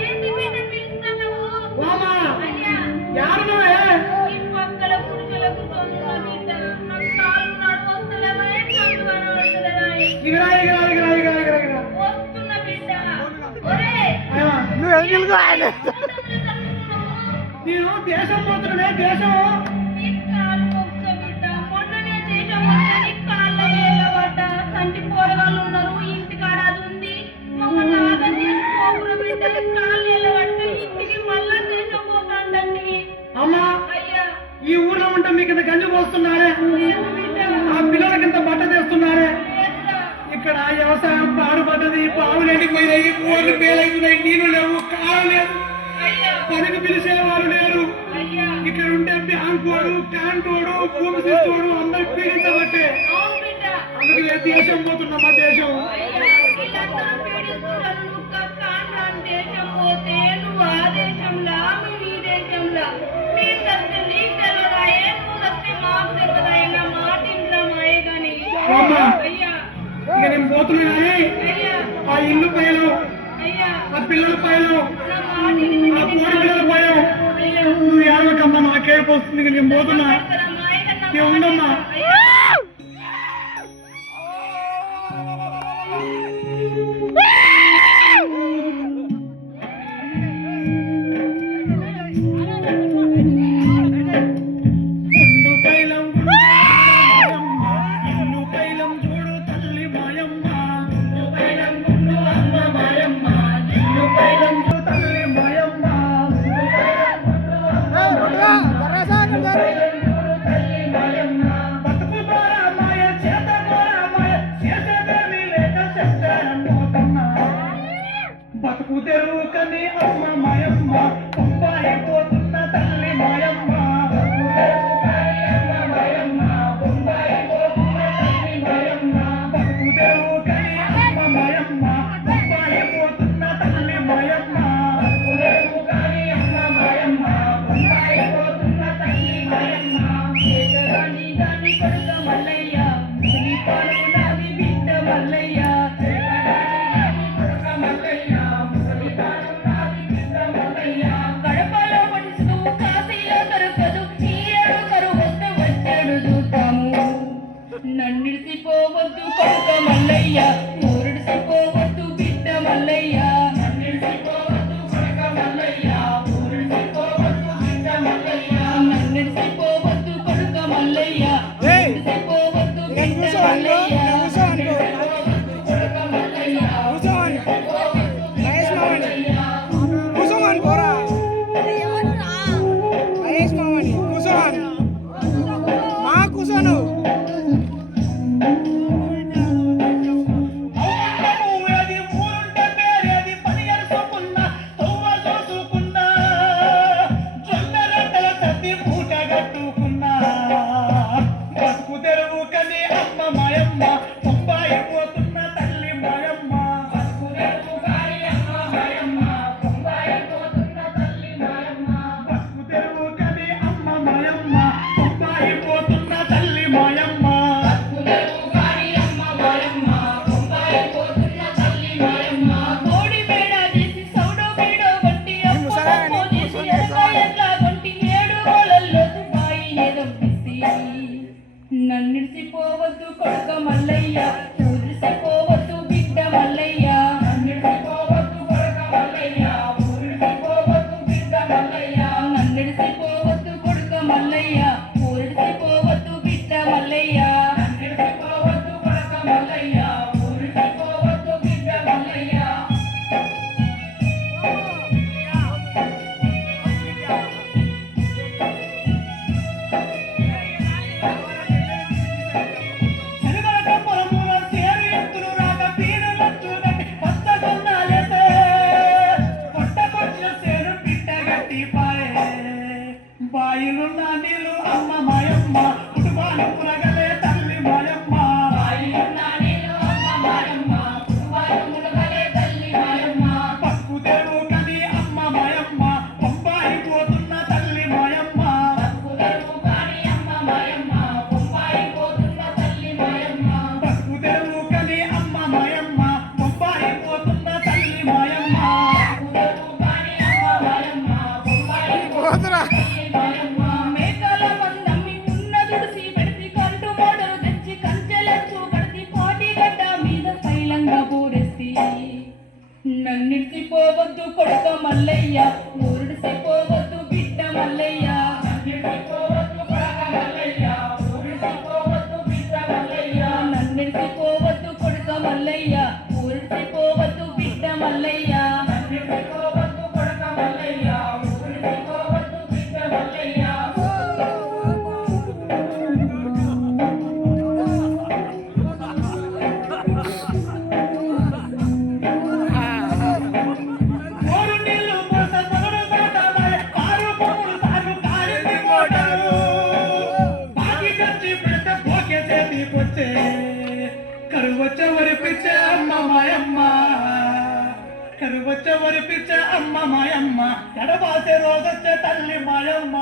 ఏంటి బిడ్డ పిలుస్తున్నావు? అయ్యా యారునవే ఈ పక్కల పురుషులకు తొందర బిడ్డ నాకు కాళ్ళు నడవస్తలేవే కళ్ళు కనబడతలేదాయి. వస్తున్న బిడ్డ. ఒరే నువ్వు ఎందుకు నేను దేశం పోతున్నా దేశం నీ కాలు మొక్క బిడ్డ. మొన్ననే దేశం వస్తే నీ కాళ్ళ ఏలబడ్డ. సంటి పోరగాళ్ళు ఉన్నారు ఇంటికాడ అది ఉంది. మమ్మల్ని ఆగం చేసుకోకురా బిడ్డ. కాళ్ళు ఏలబట్ట ఇంటికి మళ్ళా దేశం పోతాండండి. అమ్మా అయ్యా ఈ ఊర్లో ఉంటే మీకు ఇంత గంజి పోస్తున్నారే లేదు బిడ్డ. ఆ పిల్లలకి ఇంత బట్ట తెస్తున్నారే లేదురా. ఇక్కడ వ్యవసాయం పాడుపడ్డది పావులు ఎండిపోయినాయి ఊర్లు పేలైపోయినాయి నీళ్లు లేవు కాలం లేదు అయ్యా పనికి పిలిచేవారు లేరు అయ్యా ఇక్కడ ఉంటే బ్యాంకోడు క్యాంటోడు భూమి తీసుకోడు అందరికి పీడించబట్టే అవును బిడ్డ. అందుకే దేశం పోతున్నా మా దేశం అయ్యా వీళ్ళందరూ పీడిస్తున్నారు. నువ్వు కాండ్రాన్ దేశం పోతే నువ్వు ఆ దేశంలా మేము ఈ దేశంలా. మీరు సత్తే నీకు తెలియదాయే నువ్వు సత్తే మాకు తెలియదాయే నా మాట ఇంట్లో మాయే గాని. అమ్మా అయ్యా ఇక నేను పోతున్నా కానీ అయ్యా ఆ ఇల్లు పైలు అయ్యా ఆ పిల్లల పైలు నా మాట విని ఆ కోడి పిల్లల పైలు నువ్వు ఏడవకమ్మా నాకేడుపు వస్తుంది ఇక నేను పోతున్నా ఇక్కడ మాయ కన్నా నువ్వు ఉండమ్మా అయ్యా గుండు పైలం మాయమ్మ ఇల్లు పైలం చూడు తల్లి మాయమ్మ గుండు పైలం గుండు అమ్మ మాయమ్మ ఇల్లు పైలం చూడు తల్లి మాయమ్మ గుండు పైలం గుండు అమ్మ మాయమ్మ బతుకు బార మాయ చేత బార మాయ చేసేదేమీ లేక చేస్తాను పోతున్నా బతుకు తెరువు కని అమ్మ మాయమ్మ బొంబాయి పోతున్న తల్లి మాయమ్మ బతుకు తెరువు కని అమ్మ మాయమ్మ బొంబాయి పోతున్న తల్లి మాయమ్మ రాణి దాని కొడుక మల్లయ్య ముసలి పాలు నాది బిడ్డ మల్లయ్య కడపలో మనిషి నన్నిడిసిపోవద్దు కొడుక మల్లయ్య ఊరిడిసిపోవద్దు బిడ్డ మల్లయ్య నన్నిడిసిపోవద్దు కొడుక మల్లయ్య ఊరిడిసిపోవద్దు బిడ్డ మల్లయ్య ఓరు నీళ్ళు పోత పొగరు పోతామని ఆరు పొగరు సార్లు కాలింది మోటారు. బాకి కచ్చి పెడితే పోకే చేతికొచ్చే కరువచ్చే వరిపిచ్చే అమ్మ మాయమ్మ. కరువచ్చే వరిపిచ్చే అమ్మ మాయమ్మ. ఎడబాసే రోజొచ్చే తల్లి మాయమ్మ.